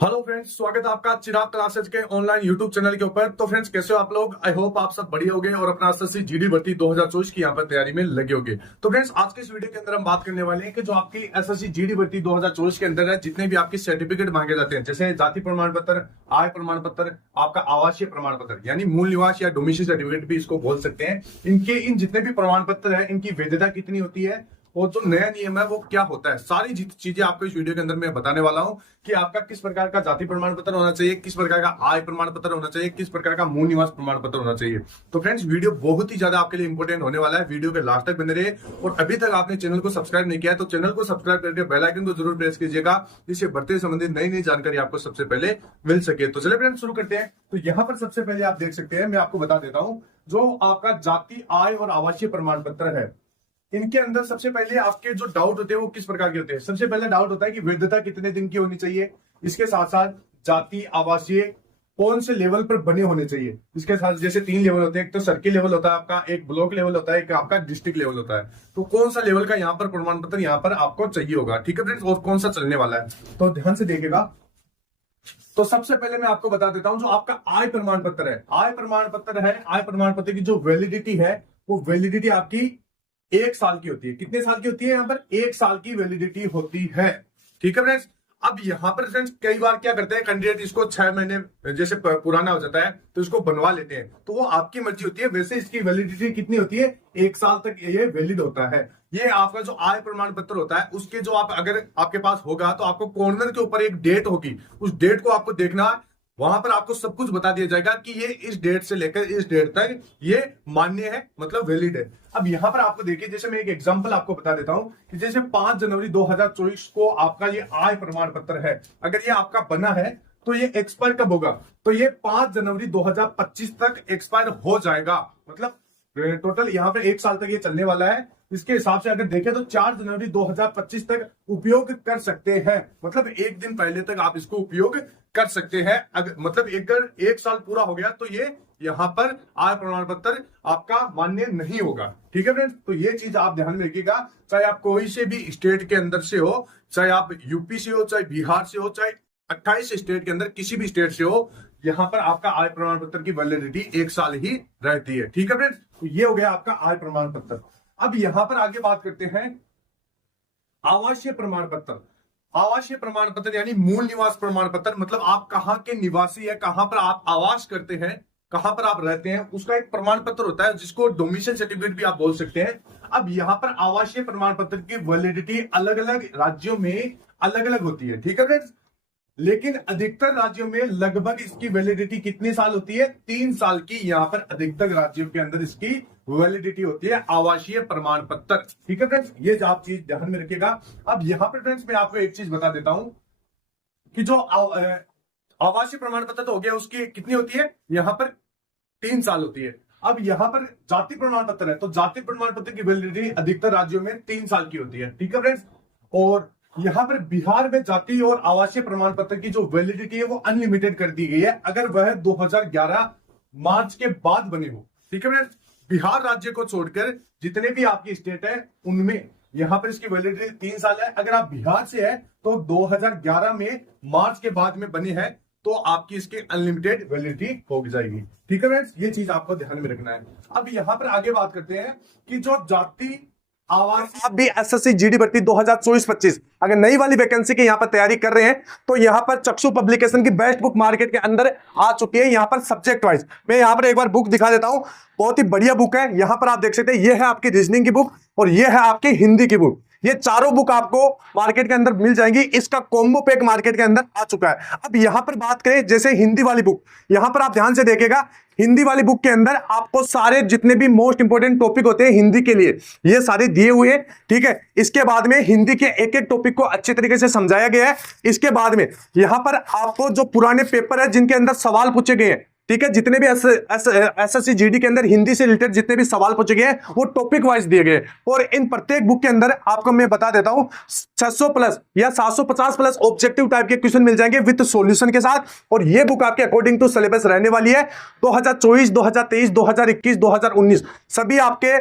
Hello friends, स्वागत है आपका चिराग क्लासेज के ऑनलाइन यूट्यूब चैनल के ऊपर। तो फ्रेंड्स, कैसे हो आप लोग? आई होप आप सब बढ़िया होंगे और अपना एसएससी जीडी भर्ती 2024 की यहाँ पर तैयारी में लगे होंगे। तो फ्रेंड्स, आज के इस वीडियो के अंदर हम बात करने वाले हैं कि जो आपकी एसएससी जीडी भर्ती 2024 के अंदर है, जितने भी आपके सर्टिफिकेट मांगे जाते हैं, जैसे जाति प्रमाण पत्र, आय प्रमाण पत्र, आपका आवासीय प्रमाण पत्र यानी मूल निवास या डोमिसाइल सर्टिफिकेट भी इसको बोल सकते हैं, इन जितने भी प्रमाण पत्र है, इनकी वैधता कितनी होती है और जो नया नियम है वो क्या होता है, सारी चीजें आपको इस वीडियो के अंदर मैं बताने वाला हूं कि आपका किस प्रकार का जाति प्रमाण पत्र होना चाहिए, किस प्रकार का आय प्रमाण पत्र होना चाहिए, किस प्रकार का मूल निवास प्रमाण पत्र होना चाहिए। तो फ्रेंड्स, वीडियो बहुत ही ज्यादा आपके लिए इंपॉर्टेंट होने वाला है। वीडियो के लास्ट तक बने रहे और अभी तक आपने चैनल को सब्सक्राइब नहीं किया है तो चैनल को सब्सक्राइब करके बेल आइकन को जरूर प्रेस कीजिएगा, जिससे भर्ती से संबंधित नई नई जानकारी आपको सबसे पहले मिल सके। तो चलिए फ्रेंड्स, शुरू करते हैं। तो यहाँ पर सबसे पहले आप देख सकते हैं, मैं आपको बता देता हूँ, जो आपका जाति, आय और आवासीय प्रमाण पत्र है, इनके अंदर सबसे पहले आपके जो डाउट होते हैं वो किस प्रकार के होते हैं। सबसे पहले डाउट होता है कि वैधता कितने दिन की होनी चाहिए, इसके साथ साथ जाति, आवासीय कौन से लेवल पर बने होने चाहिए। इसके साथ जैसे 3 लेवल होते हैं, एक तो सर्किल लेवल होता है आपका, एक ब्लॉक लेवल होता है, एक आपका डिस्ट्रिक्ट लेवल होता है। तो कौन सा लेवल का यहाँ पर प्रमाण पत्र यहाँ पर आपको चाहिए होगा, ठीक है फ्रेंड्स, और कौन सा चलने वाला है, तो ध्यान से देखिएगा। तो सबसे पहले मैं आपको बता देता हूं, जो आपका आय प्रमाण पत्र है, आय प्रमाण पत्र की जो वैलिडिटी है वो वैलिडिटी आपकी 1 साल की होती है। कितने साल की होती है? यहाँ पर 1 साल की वैलिडिटी होती है, ठीक है फ्रेंड्स। अब यहाँ पर फ्रेंड्स कई बार क्या करते हैं कैंडिडेट, इसको 6 महीने जैसे पुराना हो जाता है तो इसको बनवा लेते हैं, तो वो आपकी मर्जी होती है। वैसे इसकी वैलिडिटी कितनी होती है? 1 साल तक ये वैलिड होता है। ये आपका जो आय प्रमाण पत्र होता है उसके जो आप अगर आपके पास होगा तो आपको कॉर्नर के ऊपर एक डेट होगी, उस डेट को आपको देखना है। वहां पर आपको सब कुछ बता दिया जाएगा कि ये इस डेट से लेकर इस डेट तक ये मान्य है, मतलब वैलिड है। अब यहां पर आपको देखिए, जैसे मैं एक एग्जांपल आपको बता देता हूं कि जैसे 5 जनवरी 2024 को आपका ये आय प्रमाण पत्र है, अगर ये आपका बना है तो ये एक्सपायर कब होगा? तो ये 5 जनवरी 2025 तक एक्सपायर हो जाएगा। मतलब टोटल यहाँ पर 1 साल तक ये चलने वाला है। इसके हिसाब से अगर देखें तो 4 जनवरी 2025 तक उपयोग कर सकते हैं, मतलब 1 दिन पहले तक आप इसको उपयोग कर सकते हैं। अगर मतलब अगर 1 साल पूरा हो गया तो ये यहाँ पर आय प्रमाण पत्र आपका मान्य नहीं होगा, ठीक है फ्रेंड्स। तो ये चीज आप ध्यान में रखिएगा, चाहे आप कोई से भी स्टेट के अंदर से हो, चाहे आप यूपी से हो, चाहे बिहार से हो, चाहे 28 स्टेट के अंदर किसी भी स्टेट से हो, यहाँ पर आपका आय प्रमाण पत्र की वैलिडिटी 1 साल ही रहती है, ठीक है फ्रेंड्स। तो ये हो गया आपका आय प्रमाण पत्र। अब यहां पर आगे बात करते हैं आवासीय प्रमाण पत्र। आवासीय प्रमाण पत्र यानी मूल निवास प्रमाण पत्र, मतलब आप कहां के निवासी है, कहां पर आप आवास करते हैं, कहां पर आप रहते हैं, उसका एक प्रमाण पत्र होता है, जिसको डोमिसाइल सर्टिफिकेट भी आप बोल सकते हैं। अब यहां पर आवासीय प्रमाण पत्र की वैलिडिटी अलग अलग राज्यों में अलग अलग होती है, ठीक है फ्रेंड्स। लेकिन अधिकतर राज्यों में लगभग इसकी वैलिडिटी कितनी साल होती है? 3 साल की यहाँ पर अधिकतर राज्यों के अंदर इसकी वैलिडिटी होती है, आवासीय प्रमाण पत्र, ठीक है फ्रेंड्स। ये आप चीज ध्यान में रखिएगा। अब यहाँ पर फ्रेंड्स मैं आपको एक चीज बता देता हूं कि जो आवासीय प्रमाण पत्र तो हो गया, उसकी कितनी होती है? यहाँ पर 3 साल होती है। अब यहाँ पर जाति प्रमाण पत्र है, तो जाति प्रमाण पत्र की वैलिडिटी अधिकतर राज्यों में 3 साल की होती है, ठीक है फ्रेंड्स। और यहां पर बिहार में जाति और आवासीय प्रमाण पत्र की जो वैलिडिटी है वो अनलिमिटेड कर दी गई है, अगर वह 2011 मार्च के बाद बने हो, ठीक है फ्रेंड्स। बिहार राज्य को छोड़कर जितने भी आपकी स्टेट है उनमें यहां पर इसकी वैलिडिटी 3 साल है। अगर आप बिहार से है तो 2011 में मार्च के बाद में बने हैं तो आपकी इसकी अनलिमिटेड वैलिडिटी हो जाएगी, ठीक है फ्रेंड्स। ये चीज आपको ध्यान में रखना है। अब यहां पर आगे बात करते हैं कि जो जाति, आवास, आप भी एसएससी जीडी भर्ती 2024-25 अगर नई वाली वैकेंसी की यहाँ पर तैयारी कर रहे हैं तो यहाँ पर चक्षु पब्लिकेशन की बेस्ट बुक मार्केट के अंदर आ चुकी है। यहाँ पर सब्जेक्ट वाइज मैं यहाँ पर एक बार बुक दिखा देता हूँ, बहुत ही बढ़िया बुक है। यहाँ पर आप देख सकते हैं, ये है आपकी रीजनिंग की बुक और ये है आपकी हिंदी की बुक। ये चारों बुक आपको मार्केट के अंदर मिल जाएंगी। इसका कॉम्बो पैक मार्केट के अंदर आ चुका है। अब यहां पर बात करें जैसे हिंदी वाली बुक, यहां पर आप ध्यान से देखिएगा, हिंदी वाली बुक के अंदर आपको सारे जितने भी मोस्ट इंपोर्टेंट टॉपिक होते हैं हिंदी के लिए ये सारे दिए हुए हैं, ठीक है। इसके बाद में हिंदी के एक एक टॉपिक को अच्छे तरीके से समझाया गया है। इसके बाद में यहां पर आपको जो पुराने पेपर है जिनके अंदर सवाल पूछे गए हैं, ठीक है, जितने भी एसएससी जीडी के अंदर हिंदी से रिलेटेड जितने भी सवाल पूछे गए हैं वो टॉपिक वाइज दिए गए और इन प्रत्येक बुक के अंदर आपको मैं बता देता हूं 600 प्लस या 750 प्लस ऑब्जेक्टिव टाइप के क्वेश्चन मिल जाएंगे विद सॉल्यूशन के साथ। और ये बुक आपके अकॉर्डिंग टू सिलेबस रहने वाली है 2024, 2023, 2021, 2019 सभी आपके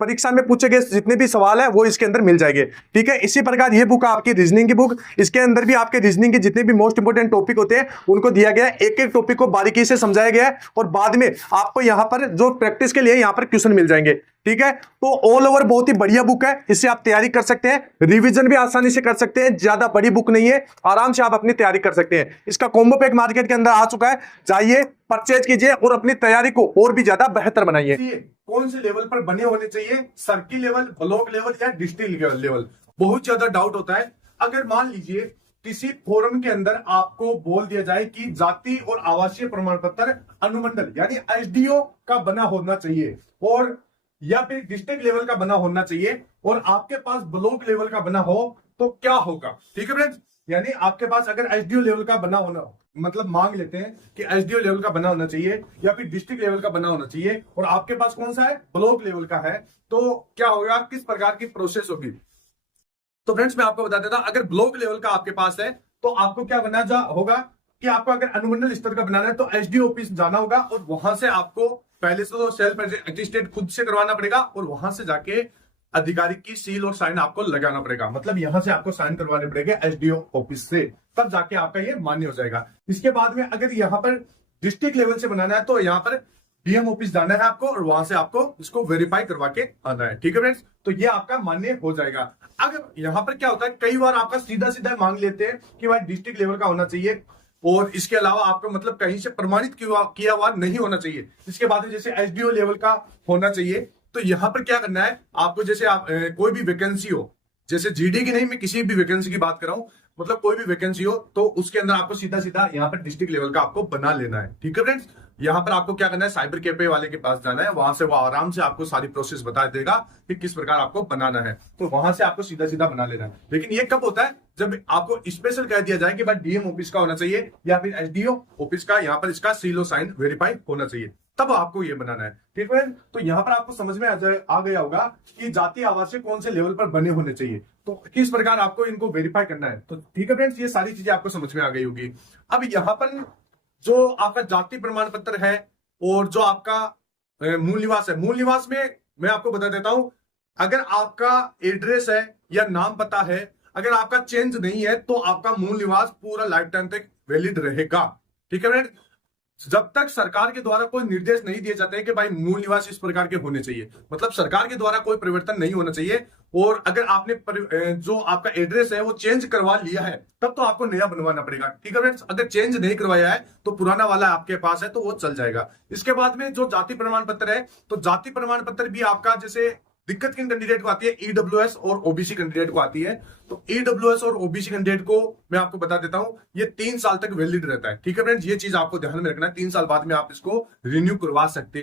परीक्षा में पूछे गए जितने भी सवाल है वो इसके अंदर मिल जाएंगे। ठीक है, इसी प्रकार ये बुक आपकी रीजनिंग की बुक, इसके अंदर भी आपके रीजनिंग के जितने भी मोस्ट इंपोर्टेंट टॉपिक होते हैं उनको दिया गया है, एक एक टॉपिक को बारीकी से समझाया गया है और बाद में आपको यहाँ पर जो प्रैक्टिस के लिए यहाँ पर क्वेश्चन मिल जाएंगे। ठीक है, तो ऑल ओवर बहुत ही बढ़िया बुक है, इससे आप तैयारी कर सकते हैं, रिवीजन भी आसानी से कर सकते हैं, ज्यादा बड़ी बुक नहीं है, आराम से आप अपनी तैयारी कर सकते हैं। इसका कॉम्बो पैक मार्केट के अंदर आ चुका है, जाइए परचेज कीजिए और अपनी तैयारी को और भी ज्यादा बेहतर बनाइए। कौन से लेवल पर बने होने चाहिए, सर्किल लेवल, ब्लॉक लेवल या डिस्ट्रिक्ट लेवल, बहुत ज्यादा डाउट होता है। अगर मान लीजिए किसी फोरम के अंदर आपको बोल दिया जाए कि जाति और आवासीय प्रमाण पत्र अनुमंडल यानी एसडीओ का बना होना चाहिए और या फिर डिस्ट्रिक्ट लेवल का बना होना चाहिए और आपके पास ब्लॉक लेवल का बना हो तो क्या होगा। ठीक है फ्रेंड्स, यानी आपके पास अगर एसडीओ लेवल का बना होना, मतलब मांग लेते हैं कि एसडीओ लेवल का बना होना चाहिए या फिर डिस्ट्रिक्ट लेवल का बना होना चाहिए और आपके पास कौन सा है, ब्लॉक लेवल का है, तो क्या होगा, किस प्रकार की प्रोसेस होगी। तो फ्रेंड्स मैं आपको बता देता हूं, अगर ब्लॉक लेवल का आपके पास है तो आपको क्या बनना होगा कि आपको अगर अनुमंडल स्तर का बनाना है तो एसडीओ ऑफिस जाना होगा और वहां से आपको पहले से तो सेल्फ अटेस्टेड खुद से करवाना पड़ेगा और वहां से जाके अधिकारी की सील और साइन आपको लगाना पड़ेगा, मतलब यहां से आपको साइन करवाने पड़ेगा एसडीओ ऑफिस से, तब जाके आपका ये मान्य हो जाएगा। इसके बाद में अगर यहाँ पर डिस्ट्रिक्ट लेवल से बनाना है तो यहाँ पर डीएम ऑफिस जाना है आपको और वहां से आपको इसको वेरीफाई करवा के आना है। ठीक है फ्रेंड्स, तो ये आपका मान्य हो जाएगा। अगर यहाँ पर क्या होता है, कई बार आपका सीधा सीधा मांग लेते हैं कि भाई डिस्ट्रिक्ट लेवल का होना चाहिए और इसके अलावा आपको मतलब कहीं से प्रमाणित किया हुआ नहीं होना चाहिए। इसके बाद जैसे एसडीओ लेवल का होना चाहिए, तो यहाँ पर क्या करना है आपको, जैसे आप कोई भी वैकेंसी हो, जैसे जीडी की नहीं, मैं किसी भी वैकेंसी की बात कर रहा हूं, मतलब कोई भी वैकेंसी हो तो उसके अंदर आपको सीधा सीधा यहाँ पर डिस्ट्रिक्ट लेवल का आपको बना लेना है। ठीक है फ्रेंड्स, यहाँ पर आपको क्या करना है, साइबर कैफे वाले के पास जाना है, वहां से वो आराम से आपको सारी प्रोसेस बता देगा कि किस प्रकार आपको बनाना है, तो वहां से आपको सीधा सीधा बना लेना है। लेकिन ये कब होता है, जब आपको स्पेशल कह दिया जाए कि भाई डीएम ऑफिस का होना चाहिए या फिर एसडीओ ऑफिस का, यहाँ पर इसका सील और साइन वेरीफाई होना चाहिए, तब आपको ये बनाना है। ठीक है, तो यहाँ पर आपको समझ में आ गया होगा कि जाति आवासीय कौन से लेवल पर बने होने चाहिए, तो किस प्रकार आपको इनको वेरीफाई करना है। तो ठीक है फ्रेंड्स, ये सारी चीजें आपको समझ में आ गई होगी। अब यहाँ पर जो आपका जाति प्रमाण पत्र है और जो आपका मूल निवास है, मूल निवास में मैं आपको बता देता हूं, अगर आपका एड्रेस है या नाम पता है, अगर आपका चेंज नहीं है तो आपका मूल निवास पूरा लाइफ टाइम तक वैलिड रहेगा। ठीक है फ्रेंड, जब तक सरकार के द्वारा कोई निर्देश नहीं दिए जाते हैं कि भाई मूल निवास इस प्रकार के होने चाहिए, मतलब सरकार के द्वारा कोई परिवर्तन नहीं होना चाहिए, और अगर आपने जो आपका एड्रेस है वो चेंज करवा लिया है तब तो आपको नया बनवाना पड़ेगा। ठीक है फ्रेंड्स, अगर चेंज नहीं करवाया है तो पुराना वाला आपके पास है तो वो चल जाएगा। इसके बाद में जो जाति प्रमाण पत्र है, तो जाति प्रमाण पत्र भी आपका, जैसे दिक्कत किन कैंडिडेट को आती है, ईडब्ल्यूएस और ओबीसी कैंडिडेट को आती है। तो ईडब्ल्यूएस और ओबीसी कैंडिडेट को मैं आपको बता देता हूं, ये 3 साल तक वैलिड रहता है। ठीक है फ्रेंड्स, ये चीज आपको ध्यान में रखना है, 3 साल बाद में आप इसको रिन्यू करवा सकते